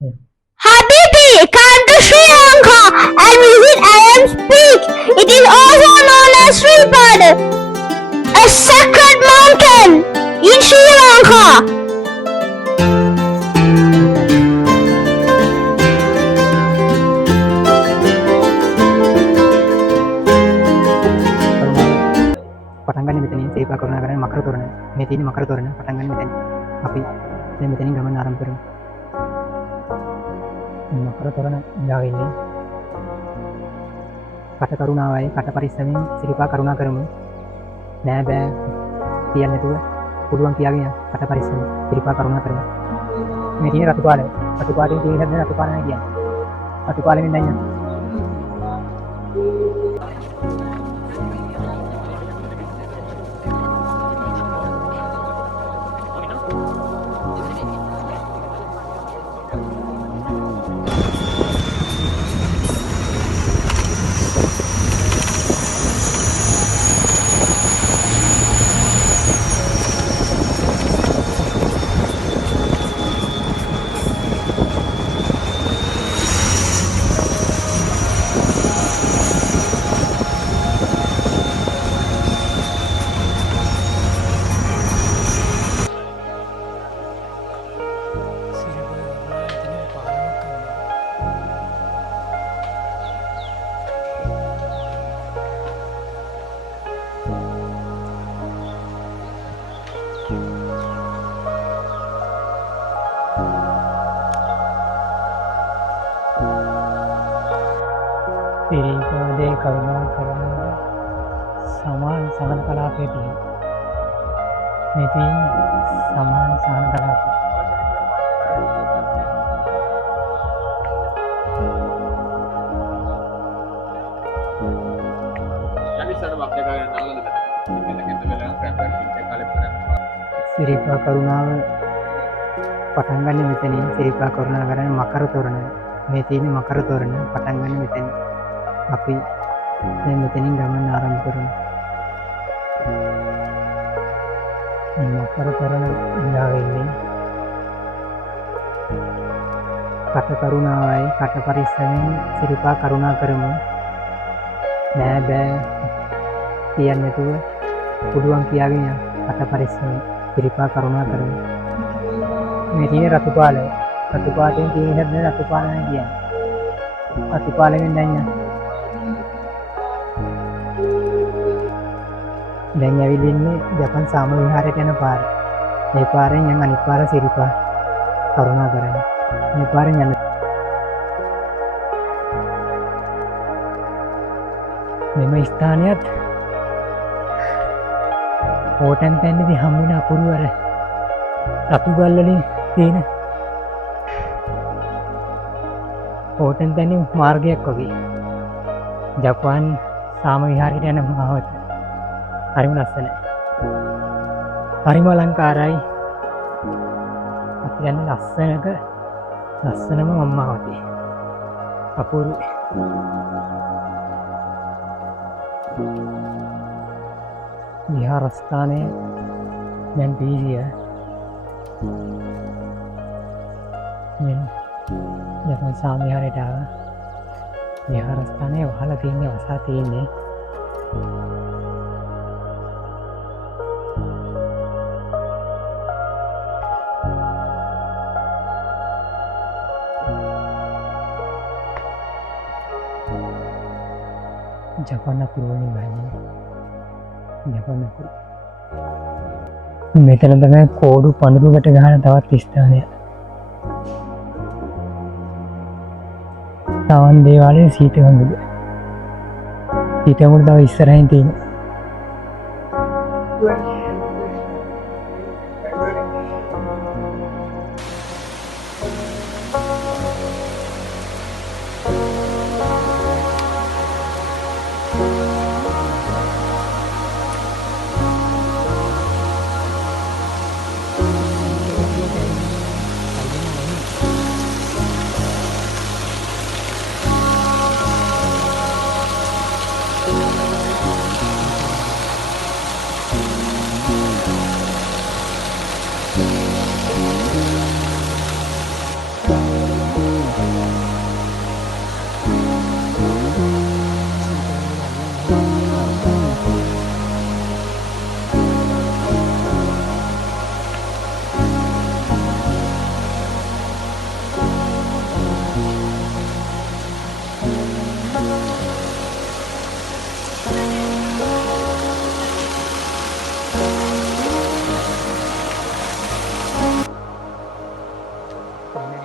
Habibi, come to Sri Lanka and visit Adams Peak. It is also known as Sripad, a sacred mountain in Sri Lanka. පටන් ගන්න මෙතනින් සේවා කරුණාකරන මකර තොරණ මේ තියෙන මකර තොරණ පටන් ගන්න මෙතනින් අපි දැන් මෙතනින් ගමන ආරම්භ කරමු මකර තොරණ ඉඳලා ඉන්නේ කට කරුණාවයි කට පරිස්සමෙන් සිරිපා කරුණා කරමු නෑ බෑ කියන්නේ නැතුව පුළුවන් කියාගෙන කට පරිස්සමෙන් සිරිපා කරුණා කරමු මේ තියෙන රතු පාටෙන් තියෙන හැද රතු පාට නෑ කියන්නේ රතු පාටෙන් දැන් යන්න සිරිපාදේ කරුණා කරන සමාන සහන කලාපයේදී මෙතින් සමාන සහන කලාපය සිරිපා කරුණාව පටන් ගන්න මෙතනින් සිරිපා කරුණා කරන මකර තොරණ මේ තියෙන මකර තොරණ පටන් ගන්න මෙතනින් අපි දැන් මෙතනින් ගමන ආරම්භ කරමු මකර තොරණ ඉඳලා ඉන්නේ කට කරුණාවයි කට පරිස්සමෙන් සිරිපා කරුණා කරමු නෑ බෑ කියන්නේ නැතුව පුළුවන් කියාගෙන කට පරිස්සමෙන් සිරිපා කරුණා කරමු මේ තියෙන රතු පාටෙන් තියෙන හැද රතු පාට නෑ කියන්නේ රතු පාටෙන් දැන් යන්න දැන් ඇවිල්ලා ඉන්නේ ජපන් සාම විහාරයට යන පාර. මේ පාරෙන් යන අනිත් පාර සිරිපා කරුණා කරන්නේ. මේ පාරෙන් යන මෙම ස්ථානයත් හෝටන් තැන්නේදී හම් වෙන අපුරු අර රතු ගල් වලින් තියෙන හෝටන් තැන්නේ මාර්ගයක් වගේ. ජපාන් සාම විහාරයට යන මාවත. හරිම ලස්සනයි. හරිම අලංකාරයි. අපි යන්නේ ලස්සනම මම්මාවතේ. අපූර්වයි. විහාරස්ථානයේ දැන් පීරිය. මෙන්න ජපාන් සාම විහාරයට ආවා. විහාරස්ථානයේ වහලා තියෙන්නේ වසා තියෙන්නේ ජපාන අකුරුවලින් ගන්නේ ජපාන අකුරු මෙතන තමයි කෝඩු පඳුරුකට ගහන තවත් ස්ථානයක් තවන් දේවාලයේ සීතකඳුල තව ඉස්සරහින් තියෙනවා Thank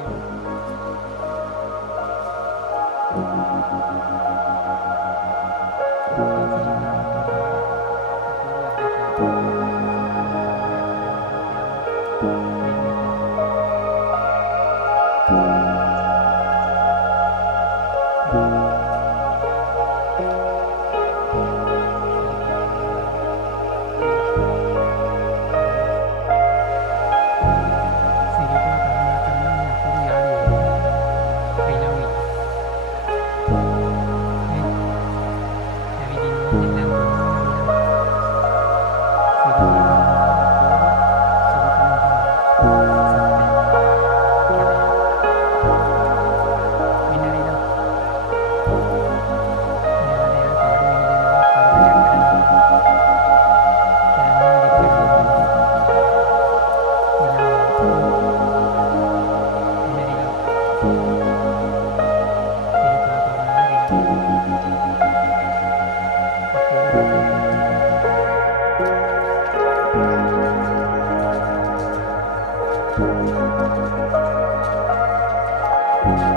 you.